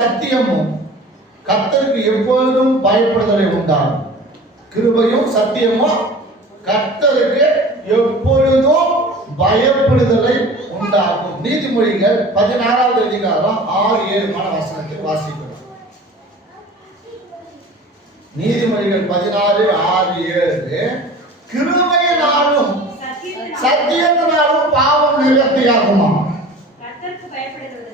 சத்தியமும் கர்த்தருக்கு எப்பொழுதும் பயப்படுதலை உண்டாகும். கிருபையும் சத்தியமும் கர்த்தருக்கு எப்பொழுதும் பயப்படுதலை உண்டாகும். நீதிமொழிகள் 16வது அதிகாரம் 6-7 வசனத்தை வாசிக்கிறோம். நீதிமொழிகள் 16:6-7 கிருபையினாலும் சத்தியத்தினாலும் பாவம் நிவர்த்தியாகுமா?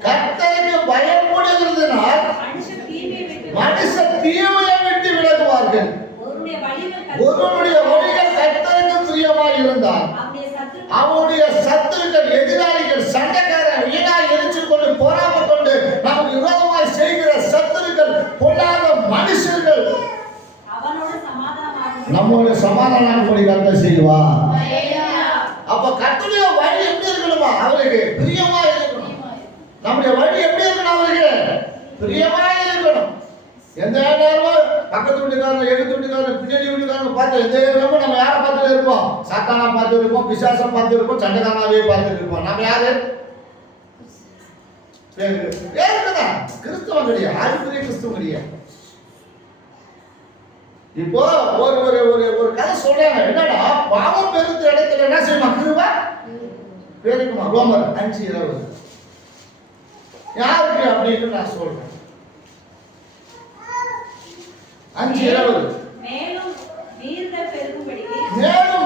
கர்த்தருக்கு பயப்படுகிறதுனால் மனுஷ தீமையை விட்டு விலகுவார்கள். ஒருவனுடைய வழிகள் கர்த்தருக்கு பிரியமாய் இருந்தால் அவனுடைய சத்துருக்கள், எதிராளிகள், சண்டைக்காரர், வீணாய் எரிச்சுக் கொண்டு போராமல் கொண்டு நமக்கு விரோதமாய் செய்கிற சத்துருக்கள், பொல்லாத மனுஷர்கள் நம்மளுடைய சமாதானம் கொடி கர்த்தர் செய்வா. அப்ப கர்த்தருடைய வழி எப்படி இருக்கணுமா? அவருக்கு பிரியமா இருக்கணும். நம்முடைய வழி எப்படி இருக்கணும்? அவருக்கு பிரியமா இருக்கணும். எந்த நேரமும் பக்கத்து வீட்டுக்காரன், எதிர்த்து வீட்டுக்காரன், பின்னாடி வீட்டுக்காரன் பார்த்து எந்த நேரமும் நம்ம யாரை பார்த்துட்டு இருப்போம்? சாத்தானா பார்த்து இருப்போம், பிசாசம் பார்த்து இருப்போம், சண்டைக்காரனாவே பார்த்துட்டு இருப்போம். நம்ம யாரு? வேறுதான் கிறிஸ்தவம் கிடையாது, ஆதிபுரிய கிறிஸ்தவம் கிடையாது. இப்போ ஒரு ஒரு ஒரு ஒரு கதை சொல்றாங்க. என்னடா, பாவம் பெருத்த இடத்துல என்ன செய்யுமா? கிருபை பெருக்குமா? ரோமர் 5:20 யாருக்கு அப்படின்னு நான் சொல்றேன். 5:20 மேலும்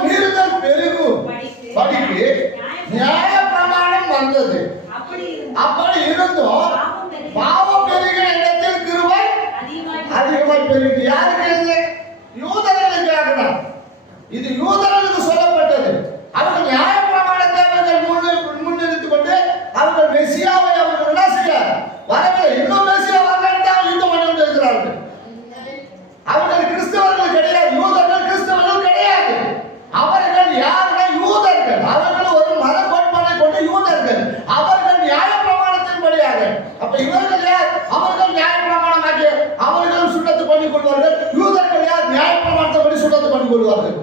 மீறுதல் பெருகும் படிக்கு நியாய பிரமாணம் வந்தது. அப்படி இருந்தும் பாவம் பெருகிற இடத்தில் கிருபை அதிகமாய் பெருகி. யாருக்கு? யூதர்களுக்காக. இது யூதர்களுக்கு சொல்லப்பட்டது. அவர்கள் நியாய பிரமாணத்தை அவர்கள் முன்னிறுத்திக் கொண்டு அவர்கள் மெசியாவை அவர்கள் என்ன செய்ய வரவில்லை. இன்னும் மெசியா வரலாம் யுத்தம் பண்ணி கொண்டு இருக்கிறார்கள். அவர்கள் கிறிஸ்தவர்கள் கிடையாது, யூதர்கள் கிறிஸ்தவர்கள் கிடையாது. அவர்கள் யார்கள்? யூதர்கள். அவர்கள் ஒரு மத கோட்பாடை கொண்ட யூதர்கள். அவர்கள் நியாய பிரமாணத்தின் படியாக. அப்ப இவர்கள் யார்? அவர்கள் நியாய பிரமாணமாக்கி அவர்களும் சுத்தத்தை பண்ணிக் கொள்வார்கள். யூதர்கள் யார்? நியாய பிரமாணத்தை படி சுத்தத்தை பண்ணிக் கொள்வார்கள்.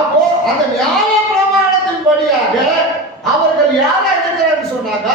அப்போ அந்த நியாய பிரமாணத்தின் படியாக அவர்கள் யாரா இருக்கிறார்கள் சொன்னாங்க.